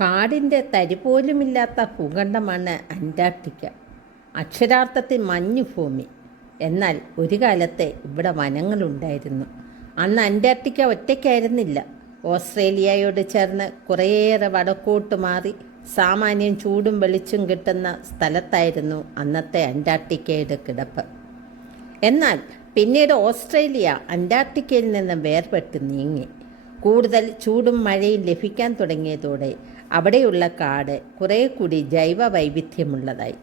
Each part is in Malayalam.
കാടിന്റെ തരിപോലുമില്ലാത്ത ഭൂഖണ്ഡമാണ് അന്റാർട്ടിക്ക. അക്ഷരാർത്ഥത്തിൽ മഞ്ഞു ഭൂമി. എന്നാൽ ഒരു കാലത്ത് ഇവിടെ വനങ്ങളുണ്ടായിരുന്നു. അന്ന് അന്റാർട്ടിക്ക ഒറ്റയ്ക്കായിരുന്നില്ല. ഓസ്ട്രേലിയയോട് ചേർന്ന് കുറേയേറെ വടക്കോട്ട് മാറി സാമാന്യം ചൂടും വെളിച്ചും കിട്ടുന്ന സ്ഥലത്തായിരുന്നു അന്നത്തെ അന്റാർട്ടിക്കയുടെ കിടപ്പ്. എന്നാൽ പിന്നീട് ഓസ്ട്രേലിയ അന്റാർട്ടിക്കയിൽ നിന്ന് വേർപെട്ട് നീങ്ങി. കൂടുതൽ ചൂടും മഴയും ലഭിക്കാൻ തുടങ്ങിയതോടെ അവിടെയുള്ള കാട് കുറേ കൂടി ജൈവ വൈവിധ്യമുള്ളതായി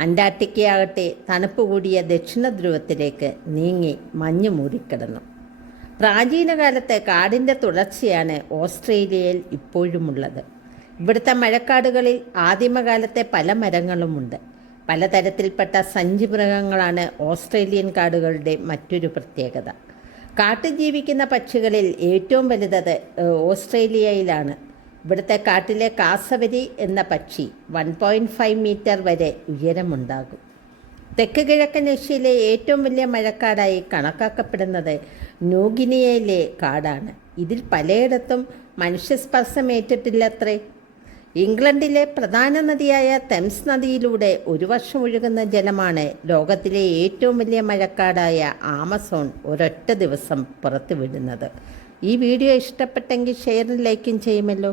അന്റാർട്ടിക്കയാകട്ടെ തണുപ്പ് കൂടിയ ദക്ഷിണ ധ്രുവത്തിലേക്ക് നീങ്ങി മഞ്ഞ് മൂടിക്കിടന്നു. പ്രാചീനകാലത്തെ കാടിന്റെ തുടർച്ചയാണ് ഓസ്ട്രേലിയയിൽ ഇപ്പോഴുമുള്ളത്. ഇവിടുത്തെ മഴക്കാടുകളിൽ ആദിമകാലത്തെ പല മരങ്ങളുമുണ്ട്. പലതരത്തിൽപ്പെട്ട സഞ്ചി മൃഗങ്ങളാണ് ഓസ്ട്രേലിയൻ കാടുകളുടെ മറ്റൊരു പ്രത്യേകത. കാട്ടിൽ ജീവിക്കുന്ന പക്ഷികളിൽ ഏറ്റവും വലുതത് ഓസ്ട്രേലിയയിലാണ്. ഇവിടുത്തെ കാട്ടിലെ കാസവരി എന്ന പക്ഷി വൺ പോയിന്റ് ഫൈവ് മീറ്റർ വരെ ഉയരമുണ്ടാകും. തെക്ക് കിഴക്കൻ ഏഷ്യയിലെ ഏറ്റവും വലിയ മഴക്കാടായി കണക്കാക്കപ്പെടുന്നത് ന്യൂഗിനിയയിലെ കാടാണ്. ഇതിൽ പലയിടത്തും മനുഷ്യസ്പർശമേറ്റിട്ടില്ലത്രേ ഇംഗ്ലണ്ടിലെ പ്രധാന നദിയായ തെംസ് നദിയിലൂടെ ഒരു വർഷം ഒഴുകുന്ന ജലമാണ് ലോകത്തിലെ ഏറ്റവും വലിയ മഴക്കാടായ ആമസോൺ ഒരൊറ്റ ദിവസം പുറത്തുവിടുന്നത്. ഈ വീഡിയോ ഇഷ്ടപ്പെട്ടെങ്കിൽ ഷെയറും ലൈക്കും ചെയ്യുമല്ലോ.